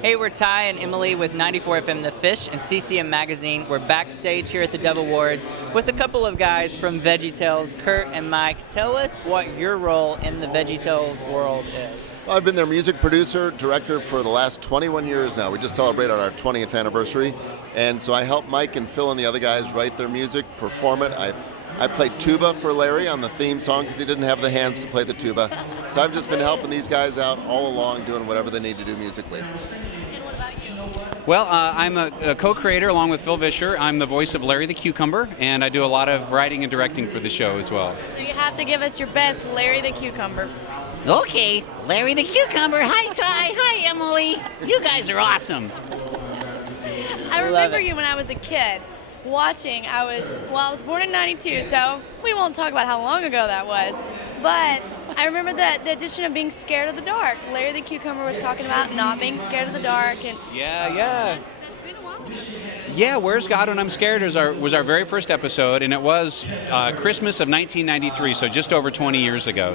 Hey, we're Ty and Emily with 94 FM The Fish and CCM Magazine. We're backstage here at the Dove Awards with a couple of guys from Veggie Tales, Kurt and Mike. Tell us what your role in the Veggie Tales world is. Well, I've been their music producer, director for the last 21 years now. We just celebrated our 20th anniversary. And so I help Mike and Phil and the other guys write their music, perform it. I played tuba for Larry on the theme song because he didn't have the hands to play the tuba. So I've just been helping these guys out all along, doing whatever they need to do musically. And what about you? Well, I'm a co-creator along with Phil Vischer. I'm the voice of Larry the Cucumber, and I do a lot of writing and directing for the show as well. So you have to give us your best Larry the Cucumber. Okay, Larry the Cucumber. Hi, Ty. Hi, Emily. You guys are awesome. I remember you when I was a kid watching. I was born in 92, so we won't talk about how long ago that was. But I remember the addition of being scared of the dark. Larry the Cucumber was talking about not being scared of the dark. And Yeah. that's been a while. Yeah, Where's God When I'm Scared was our very first episode, and it was Christmas of 1993, so just over 20 years ago.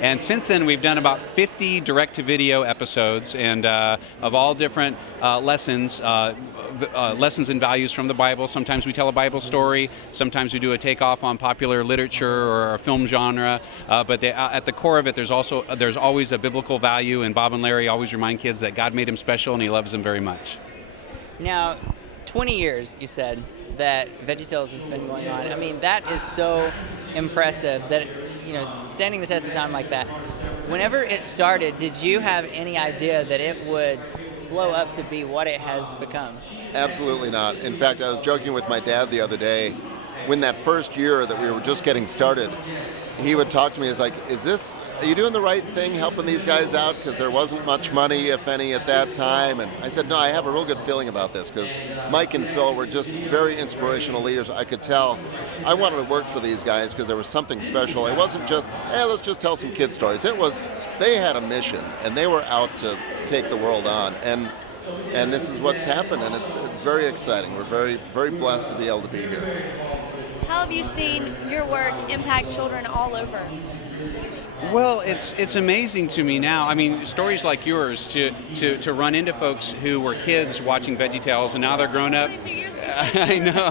And since then we've done about 50 direct-to-video episodes, and of all different lessons and values from the Bible. Sometimes we tell a Bible story, sometimes we do a takeoff on popular literature or a film genre, but at the core of it, there's always a biblical value, and Bob and Larry always remind kids that God made them special and He loves them very much. Now, 20 years, you said, that Veggie Tales has been going on. I mean, that is so impressive that, standing the test of time like that. Whenever it started, did you have any idea that it would blow up to be what it has become? Absolutely not. In fact, I was joking with my dad the other day. When that first year that we were just getting started, he would talk to me as like, are you doing the right thing helping these guys out? Because there wasn't much money, if any, at that time. And I said, no, I have a real good feeling about this because Mike and Phil were just very inspirational leaders. I could tell I wanted to work for these guys because there was something special. It wasn't just, hey, let's just tell some kid stories. It was, they had a mission and they were out to take the world on. And this is what's happened, and it's very exciting. We're very, very blessed to be able to be here. How have you seen your work impact children all over? Well, it's amazing to me now. I mean, stories like yours to run into folks who were kids watching Veggie Tales and now they're grown up. 22 years ago.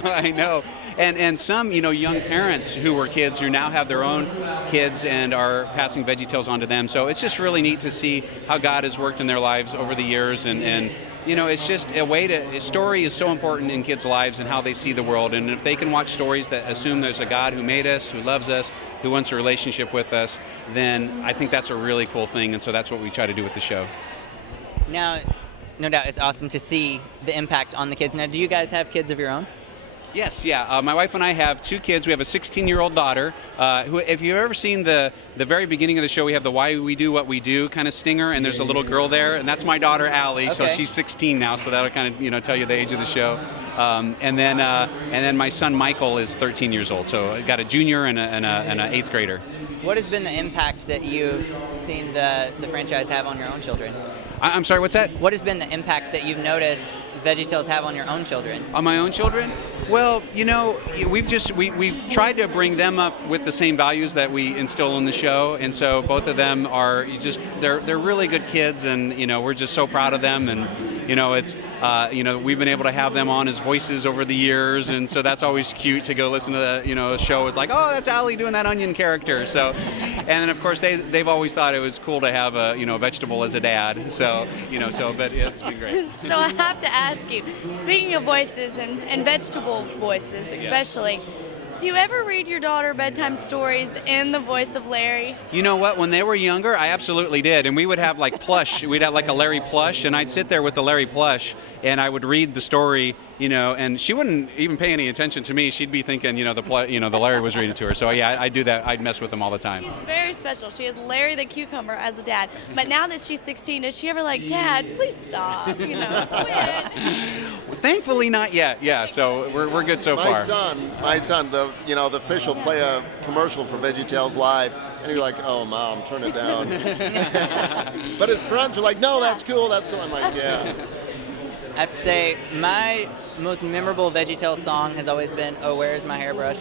I know. And some, young parents who were kids who now have their own kids and are passing Veggie Tales on to them. So it's just really neat to see how God has worked in their lives over the years, and it's just a story is so important in kids' lives and how they see the world. And if they can watch stories that assume there's a God who made us, who loves us, who wants a relationship with us, then I think that's a really cool thing. And so that's what we try to do with the show. Now, no doubt it's awesome to see the impact on the kids. Now, do you guys have kids of your own? Yes, yeah. My wife and I have two kids. We have a 16-year-old daughter who, if you've ever seen the very beginning of the show, we have the Why We Do What We Do kind of stinger, and there's a little girl there, and that's my daughter, Allie. Okay. So she's 16 now, so that'll kind of, tell you the age of the show. And then my son, Michael, is 13 years old, so I got a junior and an eighth grader. What has been the impact that you've seen the franchise have on your own children? I'm sorry, what's that? What has been the impact that you've noticed Veggie Tales have on your own children? On my own children? Well, we've tried to bring them up with the same values that we instill in the show, and so both of them are they're really good kids, and we're just so proud of them, and it's we've been able to have them on as voices over the years, and so that's always cute to go listen to a show with like, oh, that's Allie doing that onion character. So, and then of course they've always thought it was cool to have a vegetable as a dad. So but it's been great. So I have to ask you, speaking of voices and vegetable voices especially, do you ever read your daughter bedtime stories in the voice of Larry? You know what? When they were younger, I absolutely did. And we would have like plush. We'd have like a Larry plush, and I'd sit there with the Larry plush, and I would read the story, and she wouldn't even pay any attention to me. She'd be thinking, the Larry was reading to her. So yeah, I do that. I'd mess with them all the time. She's very special. She has Larry the Cucumber as a dad. But now that she's 16, does she ever like, Dad, please stop, quit? Thankfully, not yet. Yeah, so we're good so far. My son, the fish will play a commercial for Veggie Tales Live, and he's like, oh, Mom, turn it down. But his friends are like, no, that's cool. I'm like, yeah. I have to say, my most memorable Veggie Tales song has always been "Oh, Where's My Hairbrush?"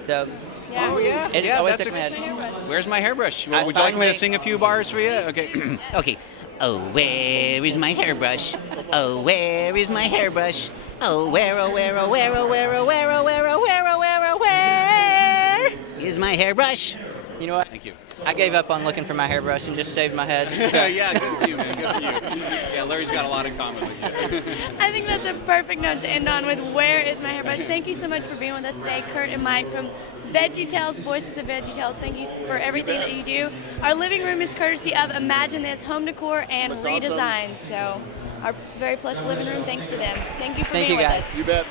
So, yeah. Oh yeah, it's always stuck in my head. Where's my hairbrush? Would you like me to sing a few bars for you? Okay. Okay. Oh, where is my hairbrush? Oh, where is my hairbrush? Oh, where, oh, where, oh, where, oh, where, oh, where, oh, where, oh, where, oh, where, oh, where is my hairbrush? You know what? Thank you. I gave up on looking for my hairbrush and just shaved my head. So. Yeah, good for you, man. Good for you. Yeah, Larry's got a lot in common with you. I think that's a perfect note to end on with where is my hairbrush. Thank you so much for being with us today, Kurt and Mike from Veggie Tales, Voices of Veggie Tales. Thank you for everything that you do. Our living room is courtesy of Imagine This Home Decor and Looks Redesign. awesome. So our very plush living room, thanks to them. Thank you for Thank being you, with guys. us. You bet.